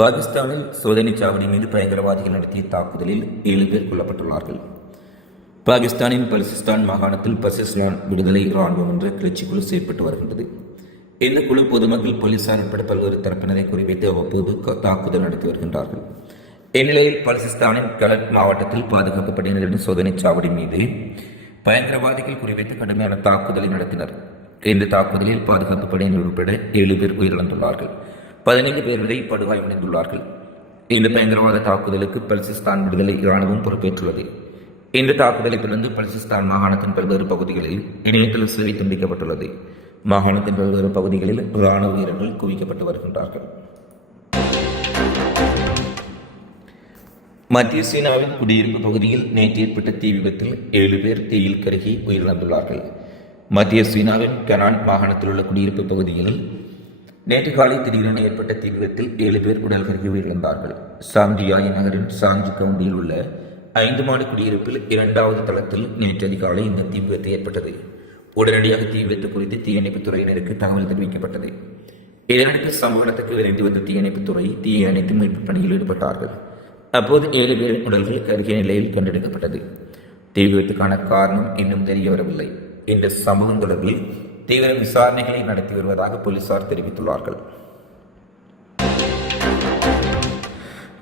பாகிஸ்தானில் சோதனை சாவடி மீது பயங்கரவாதிகள் நடத்திய தாக்குதலில் 7 பேர் கொல்லப்பட்டுள்ளார்கள். பாகிஸ்தானின் பலுசிஸ்தான் மாகாணத்தில் பலுசிஸ்தான் விடுதலை இராணுவம் என்ற கிளர்ச்சி குழு செயல்பட்டு வருகின்றது. இந்த குழு பொதுமக்கள், போலீசார் உட்பட பல்வேறு தரப்பினரை குறிவைத்து அவ்வப்போது தாக்குதல் நடத்தி வருகின்றார்கள். இந்நிலையில் பலுசிஸ்தானின் கலட் மாவட்டத்தில் பாதுகாப்பு படையினரின் சோதனை சாவடி மீது பயங்கரவாதிகள் குறிவைத்து கடுமையான தாக்குதலை நடத்தினர். இந்த தாக்குதலில் பாதுகாப்பு படையினர் உட்பட 7 பேர் உயிரிழந்துள்ளார்கள். 15 பேர் வரை படுகாயமடைந்துள்ளார்கள். இந்த பயங்கரவாத தாக்குதலுக்கு பலுசிஸ்தான் விடுதலை இராணுவம் பொறுப்பேற்றுள்ளது. இந்த தாக்குதலை தொடர்ந்து பலுசிஸ்தான் மாகாணத்தின் பல்வேறு பகுதிகளில் இணையதள சேவை துண்டிக்கப்பட்டுள்ளது. மாகாணத்தின் பல்வேறு பகுதிகளில் இராணுவ வீரர்கள் குவிக்கப்பட்டு வருகின்றார்கள். மத்திய சீனாவின் குடியிருப்பு பகுதியில் நேற்று ஏற்பட்ட தீ விபத்தில் 7 பேர் தீயில் கருகி உயிரிழந்துள்ளார்கள். மத்திய சீனாவின் கனான் மாகாணத்தில் உள்ள குடியிருப்பு பகுதியில் நேற்று காலை திடீரென ஏற்பட்ட தீ விபத்தில் 7 பேர் உடல் கருகி உயிரிழந்தார்கள். சாங்ஜியாய் நகரின் சாஞ்சி கவுண்டியில் உள்ள 5 மாடி குடியிருப்பில் 2வது தளத்தில் நேற்று அதிகாலை இந்த தீ விபத்து ஏற்பட்டது. உடனடியாக தீ விபத்து குறித்து தீயணைப்புத் துறையினருக்கு தகவல் தெரிவிக்கப்பட்டது. இதனடுத்து சம்பவ இடத்துக்கு விரைந்து வந்த தீயணைப்புத் துறை தீயை அணைத்து மீட்புப் பணியில் ஈடுபட்டார்கள். அப்போது 7 பேரின் உடல்கள் கருகிய நிலையில் கண்டெடுக்கப்பட்டது. தீ விபத்துக்கான காரணம் இன்னும் தெரிய வரவில்லை. இந்த சம்பவம் தொடர்பில் தீவிர விசாரணைகளை நடத்தி வருவதாக போலீசார் தெரிவித்துள்ளார்கள்.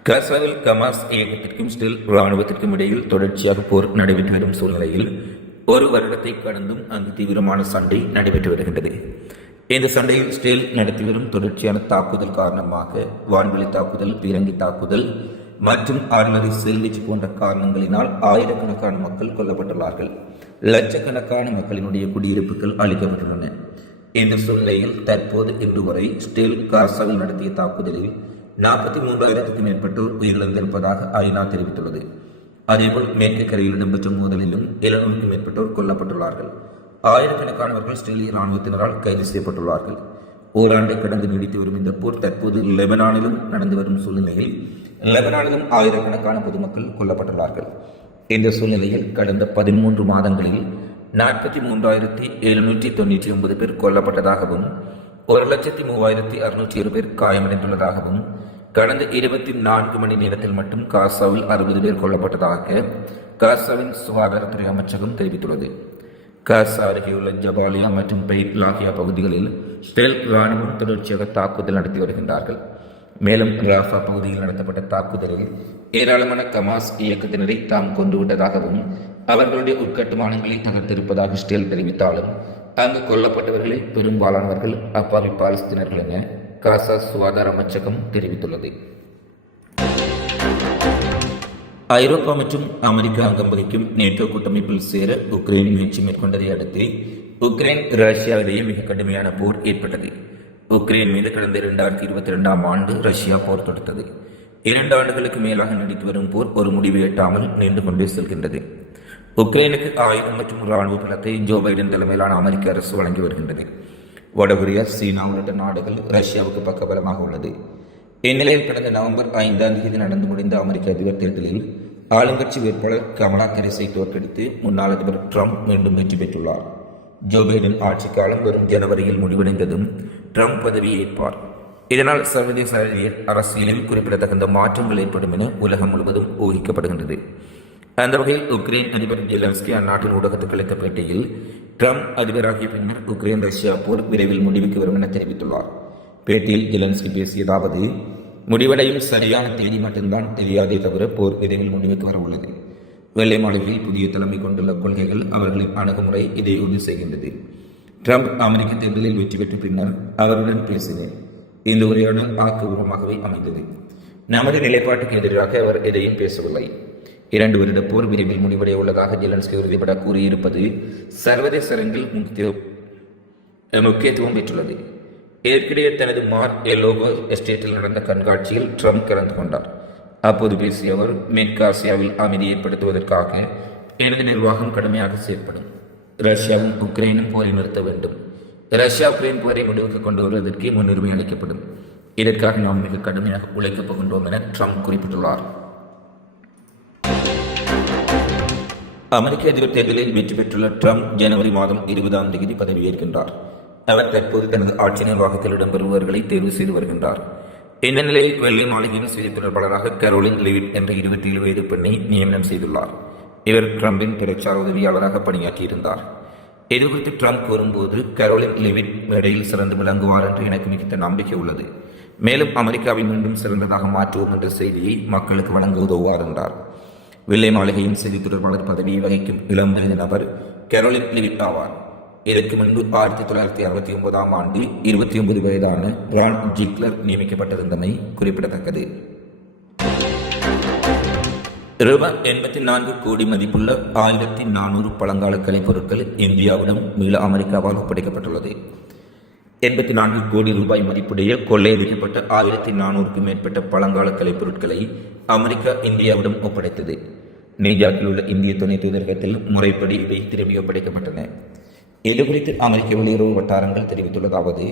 காசாவில் ஹமாஸ் இயக்கத்திற்கும் இஸ்ரேல் இராணுவத்திற்கும் இடையில் தொடர்ச்சியாக போர் நடைபெற்று வரும் சூழ்நிலையில் 1 வருடத்தை கடந்தும் அங்கு தீவிரமான சண்டை நடைபெற்று வருகின்றது. இந்த சண்டையில் இஸ்ரேல் நடத்தி வரும் தொடர்ச்சியான தாக்குதல் காரணமாக வான்வெளி தாக்குதல், பீரங்கி தாக்குதல் மற்றும் ஆர்டினரி செல்வீச்சு போன்ற காரணங்களினால் ஆயிரக்கணக்கான மக்கள் கொல்லப்பட்டுள்ளார்கள். லட்சக்கணக்கான மக்களினுடைய குடியிருப்புகள் அளிக்கப்பட்டுள்ளன. இந்த சூழ்நிலையில் தற்போது இன்று வரை இஸ்ரேல் காசாவில் நடத்திய தாக்குதலில் 43,000க்கும் மேற்பட்டோர் உயிரிழந்திருப்பதாக ஐநா தெரிவித்துள்ளது. அதேபோல் மேற்கு கரையில் இடம்பெற்ற மோதலிலும் 700க்கும் மேற்பட்டோர் கொல்லப்பட்டுள்ளார்கள். ஆயிரக்கணக்கானவர்கள் இஸ்ரேலிய இராணுவத்தினரால் கைது செய்யப்பட்டுள்ளார்கள். ஓராண்டை கடந்து நீடித்து வரும் இந்த போர் தற்போது லெபனானிலும் நடந்து வரும் சூழ்நிலையில் லெபனானிலும் ஆயிரக்கணக்கான பொதுமக்கள் கொல்லப்பட்டுள்ளார்கள். இந்த சூழ்நிலையில் கடந்த 13 மாதங்களில் 43,799 பேர் கொல்லப்பட்டதாகவும் 1,03,607 பேர் காயமடைந்துள்ளதாகவும் கடந்த 24 மணி நேரத்தில் மட்டும் காசாவில் 60 பேர் கொல்லப்பட்டதாக காசாவின் சுகாதாரத்துறை அமைச்சகம் தெரிவித்துள்ளது. காசா அருகேயுள்ள ஜபாலியா மற்றும் பெய்ட் லாகியா பகுதிகளில் இஸ்ரேல் இராணுவம் தொடர்ச்சியாக தாக்குதல் நடத்தி வருகின்றார்கள். மேலும் ராஃபா பகுதியில் நடத்தப்பட்ட தாக்குதலில் ஏராளமான ஹமாஸ் இயக்கத்தினரை தாம் கொண்டுவிட்டதாகவும் அவர்களுடைய உட்கட்டுமானங்களை தகர்த்திருப்பதாக இஸ்ரேல் தெரிவித்தாலும் அங்கு கொல்லப்பட்டவர்களில் பெரும்பாலானவர்கள் அப்பாவி பாலஸ்தீனர்கள் என காசா சுகாதார அமைச்சகம் தெரிவித்துள்ளது. ஐரோப்பா மற்றும் அமெரிக்கா அங்கம் வகிக்கும் நேட்டோ கூட்டமைப்பில் சேர உக்ரைன் முயற்சி மேற்கொண்டதை அடுத்து உக்ரைன் ரஷ்யா இடையே மிக கடுமையான போர் ஏற்பட்டது. உக்ரைன் மீது கடந்த 2022ஆம் ஆண்டு ரஷ்யா போர் தொடுத்தது. 2 ஆண்டுகளுக்கு மேலாக நீடித்து வரும் போர் ஒரு முடிவு எட்டாமல் நீண்டு கொண்டே செல்கின்றது. உக்ரைனுக்கு ஆயுதம் மற்றும் இராணுவ பலத்தை ஜோ பைடன் தலைமையிலான அமெரிக்க அரசு வழங்கி வருகின்றது. வடகொரியா, சீனா உள்ளிட்ட நாடுகள் ரஷ்யாவுக்கு பக்கபலமாக உள்ளது. இந்நிலையில் கடந்த நவம்பர் 5ஆம் தேதி நடந்து முடிந்த அமெரிக்க அதிபர் தேர்தலில் ஆளுங்கட்சி வேட்பாளர் கமலா ஹாரிஸை தோற்கடித்து முன்னாள் அதிபர் ட்ரம்ப் மீண்டும் வெற்றி பெற்றுள்ளார். ஜோ பைடன் ஆட்சி காலம் வரும் ஜனவரியில் முடிவடைந்ததும் ட்ரம்ப் பதவியை ஏற்பார். இதனால் சர்வதேச அரசியலில் குறிப்பிடத்தகுந்த மாற்றங்கள் ஏற்படும் என உலகம் முழுவதும் ஊகிக்கப்படுகின்றது. அந்த வகையில் உக்ரைன் அதிபர் ஜெலன்ஸ்கி அந்நாட்டின் ஊடகத்துக்கு அளித்த பேட்டியில் ட்ரம்ப் அதிபராகிய பின்னர் உக்ரைன் ரஷ்யா போர் விரைவில் முடிவுக்கு வரும் என தெரிவித்துள்ளார். பேட்டியில் ஜெலன்ஸ்கி பேசியதாவது, முடிவடையும் சரியான தேதி மட்டும்தான் தெரியாதே தவிர போர் விரைவில் முடிவுக்கு வர உள்ளது. வெள்ளை மாளிகையில் புதிய தலைமை கொண்டுள்ள கொள்கைகள், அவர்களின் அணுகுமுறை இதை உறுதி செய்கின்றது. ட்ரம்ப் அமெரிக்க தேர்தலில் வெற்றி பெற்ற பின்னர் அவருடன் பேசினேன். இந்த உரையாடல் ஆக்கபூர்வமாகவே அமைந்தது. நமது நிலைப்பாட்டுக்கு எதிராக அவர் எதையும் பேசவில்லை. 2 வருட போர் விரைவில் முடிவடைய உள்ளதாக ஜெலன்ஸ்கி உறுதிபட கூறியிருப்பது சர்வதேச அரங்கில் முக்கியத்துவம் பெற்றுள்ளது. ஏற்கனவே தனது மார் எலோகோ எஸ்டேட்டில் நடந்த கண்காட்சியில் ட்ரம்ப் கலந்து கொண்டார். அப்போது பேசிய அவர், மேற்கு ஆசியாவில் அமைதி ஏற்படுத்துவதற்காக எனது நிர்வாகம் கடுமையாக செயல்படும். ரஷ்யாவும் உக்ரைனும் போரை நிறுத்த வேண்டும். ரஷ்யா உக்ரைன் போரை முடிவுக்கு கொண்டு வருவதற்கு முன்னுரிமை அளிக்கப்படும். இதற்காக நாம் மிக கடுமையாக உழைக்கப் போகின்றோம் என ட்ரம்ப் குறிப்பிட்டுள்ளார். அமெரிக்க அதிபர் தேர்தலில் வெற்றி பெற்றுள்ள ட்ரம்ப் ஜனவரி மாதம் 20ஆம் தேதி பதவியேற்கின்றார். அவர் தற்போது தனது ஆட்சி நிர்வாகத்தில் இடம்பெறுபவர்களை தேர்வு செய்து வருகின்றார். இந்த நிலையில் வெள்ளை மாளிகையின் செய்தி தொடர்பாளராக கரோலின் லெவிட் என்ற 27 வயது பெண்ணை நியமனம் செய்துள்ளார். இவர் ட்ரம்பின் பிரச்சார உதவியாளராக பணியாற்றியிருந்தார். இதுகுறித்து ட்ரம்ப் கூறும்போது, கரோலின் லெவிட் மேடையில் சிறந்து விளங்குவார் என்று எனக்கு மிகுந்த நம்பிக்கை உள்ளது. மேலும் அமெரிக்காவை மீண்டும் சிறந்ததாக மாற்றுவோம் என்ற செய்தியை மக்களுக்கு வழங்க உதவுவார் என்றார். வெள்ளை மாளிகையின் செய்தி தொடர்பாளர் பதவியை வகிக்கும் இளம் வயது நபர் கரோலின் லெவிட் ஆவார். இதற்கு முன்பு 1969ஆம் ஆண்டு 29 வயதான ரான் ஜிக்லர் நியமிக்கப்பட்டிருந்தமை குறிப்பிடத்தக்கது. ரூபாய் 84 கோடி மதிப்புள்ள 1400 பழங்கால கலைப்பொருட்கள் இந்தியாவிடம் மீள அமெரிக்காவால் ஒப்படைக்கப்பட்டுள்ளது. 84 கோடி ரூபாய் மதிப்புடைய கொள்ளையடிக்கப்பட்ட 1400க்கும் மேற்பட்ட பழங்கால கலைப்பொருட்களை அமெரிக்கா இந்தியாவிடம் ஒப்படைத்தது. நியூயார்க்கில் உள்ள இந்திய துணை தூதரகத்தில் முறைப்படி இவை திரும்பி ஒப்படைக்கப்பட்டன. இதுகுறித்து அமெரிக்க வெளியுறவு வட்டாரங்கள் தெரிவித்துள்ளதாவது,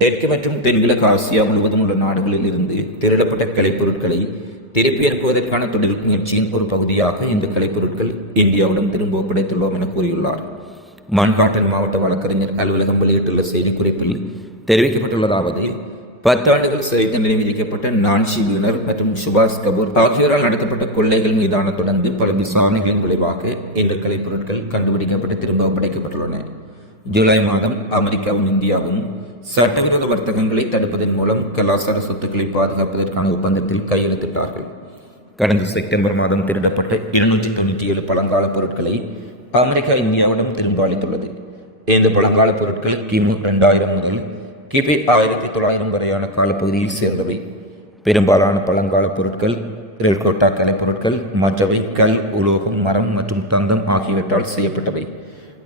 தெற்கு மற்றும் தென்கிழக்கு ஆசியா முழுவதும் உள்ள நாடுகளில் இருந்து திருடப்பட்ட கலைப்பொருட்களை திருப்பி அனுப்புவதற்கான தொடர் முயற்சியின் ஒரு பகுதியாக இந்த கலைப்பொருட்கள் இந்தியாவிடம் திரும்ப ஒப்படைத்துள்ளோம் என கூறியுள்ளார். மன்ஹாட்டன் மாவட்ட வழக்கறிஞர் அலுவலகம் வெளியிட்டுள்ள செய்திக்குறிப்பில் தெரிவிக்கப்பட்டுள்ளதாவது, 10 ஆண்டுகள் சிறை தண்டனை விதிக்கப்பட்ட நான்சி வீனர் மற்றும் சுபாஷ் கபூர் ஆகியோரால் நடத்தப்பட்ட கொள்ளைகள் மீதான தொடர்ந்து பல விசாரணைகளின் விளைவாக இந்த கலைப்பொருட்கள் கண்டுபிடிக்கப்பட்டு திரும்ப ஒப்படைக்கப்பட்டுள்ளன. ஜூலை மாதம் அமெரிக்காவும் இந்தியாவும் சட்டவிரோத வர்த்தகங்களை தடுப்பதன் மூலம் கலாச்சார சொத்துக்களை பாதுகாப்பதற்கான ஒப்பந்தத்தில் கையெழுத்திட்டார்கள். கடந்த செப்டம்பர் மாதம் திருடப்பட்ட 297 பழங்கால பொருட்களை அமெரிக்கா இந்தியாவிடம் திரும்ப அளித்துள்ளது. இந்த பழங்கால பொருட்கள் கிமு 2000 முதல் கிபி 1900 வரையான காலப்பகுதியில் சேர்ந்தவை. பெரும்பாலான பழங்கால பொருட்கள் ரெல்கோட்டா கலைப்பொருட்கள், மற்றவை கல், உலோகம், மரம் மற்றும் தந்தம் ஆகியவற்றால் செய்யப்பட்டவை.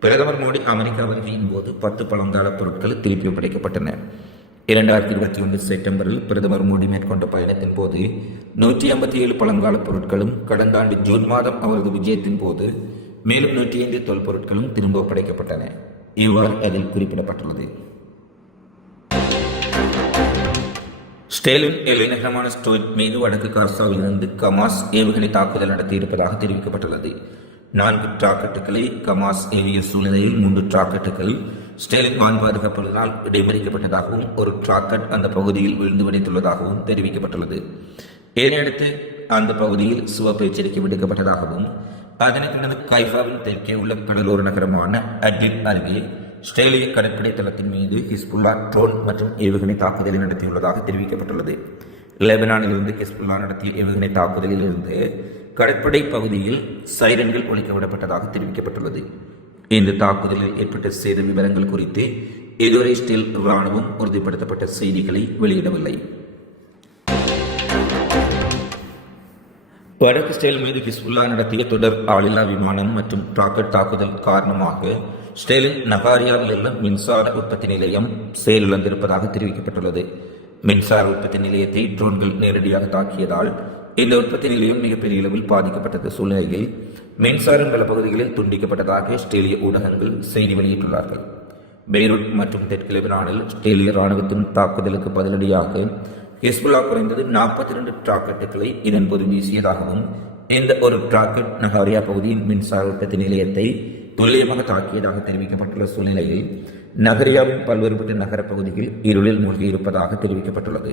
பிரதமர் மோடி அமெரிக்கா வருகையின் போது 10 பழங்கால பொருட்கள் திருப்பி ஒப்படைக்கப்பட்டன. 2021 செப்டம்பரில் பிரதமர் மோடி மேற்கொண்ட பயணத்தின் போது 157 பழங்கால பொருட்களும், கடந்த ஆண்டு ஜூன் மாதம் அவரது விஜயத்தின் போது மேலும் 105 தொல் பொருட்களும் திரும்ப ஒப்படைக்கப்பட்டன. இவ்வாறு அதில் குறிப்பிடப்பட்டுள்ளது. ஸ்டேலின் எல்லைநகரமான ஸ்டோய்ட் மீது வடக்கு காசாவில் இருந்து கமாஸ் ஏவுகணை தாக்குதல் நடத்தியிருப்பதாக தெரிவிக்கப்பட்டுள்ளது. 4 ராக்கெட்டுகளை கமாஸ் ஏவிய சூழ்நிலையில் 3 ராக்கெட்டுகள் ஸ்டேலின் வான் பாதுகாப்புகளால் இடைமறிக்கப்பட்டதாகவும் ஒரு ராக்கெட் அந்த பகுதியில் விழுந்து வெடித்துள்ளதாகவும் தெரிவிக்கப்பட்டுள்ளது. இதனையடுத்து அந்த பகுதியில் சிவப்பு எச்சரிக்கை விடுக்கப்பட்டதாகவும், அதனைத் தொடர்ந்து கைஃபாவின் தெற்கே உள்ள கடலோர நகரமான அட்லிப் அருகே ஸ்டேலிய கடற்படை தளத்தின் மீது ஹிஸ்புல்லா ட்ரோன் மற்றும் ஏவுகணை தாக்குதலை நடத்தியுள்ளதாக தெரிவிக்கப்பட்டுள்ளது. லெபனானிலிருந்து ஹிஸ்புல்லா நடத்திய ஏவுகணை தாக்குதலில் இருந்து கடற்படை பகுதியில் சைரன்கள் ஒலிக்க விடப்பட்டதாக தெரிவிக்கப்பட்டுள்ளது. இந்த தாக்குதலில் ஏற்பட்ட சேத விவரங்கள் குறித்து இதுவரை ஸ்டேல் இராணுவம் உறுதிப்படுத்தப்பட்ட செய்திகளை வெளியிடவில்லை. வடக்கு ஸ்டேல் மீது ஹிஸ்புல்லா நடத்திய தொடர் ஆளில்லா விமானம் மற்றும் ராக்கெட் தாக்குதல் காரணமாக ஸ்டேலின் நகாரியாவில் உள்ள மின்சார உற்பத்தி நிலையம் செயலிழந்திருப்பதாக தெரிவிக்கப்பட்டுள்ளது. மின்சார உற்பத்தி நிலையத்தை ட்ரோன்கள் நேரடியாக தாக்கியதால் இந்த உற்பத்தி நிலையம் மிகப்பெரிய அளவில் பாதிக்கப்பட்டது. சூழ்நிலையில் மின்சாரம் பல பகுதிகளில் துண்டிக்கப்பட்டதாக ஸ்டேலிய ஊடகங்கள் செய்தி வெளியிட்டுள்ளார்கள். பெய்ரூட் மற்றும் தெற்கு லெபனானில் ஸ்டேலிய இராணுவத்தின் தாக்குதலுக்கு பதிலடியாக ஹிஸ்புல்லா குறைந்தது 42 ராக்கெட்டுகளை இதன்போது வீசியதாகவும், இந்த ஒரு ராக்கெட் நகாரியா பகுதியின் மின்சார உற்பத்தி நிலையத்தை துல்லியமாக தாக்கியதாக தெரிவிக்கப்பட்டுள்ள சூழ்நிலையில் நகரியாவின் பல்வேறுபட்ட நகர பகுதியில் இருளில் மூழ்கியிருப்பதாக தெரிவிக்கப்பட்டுள்ளது.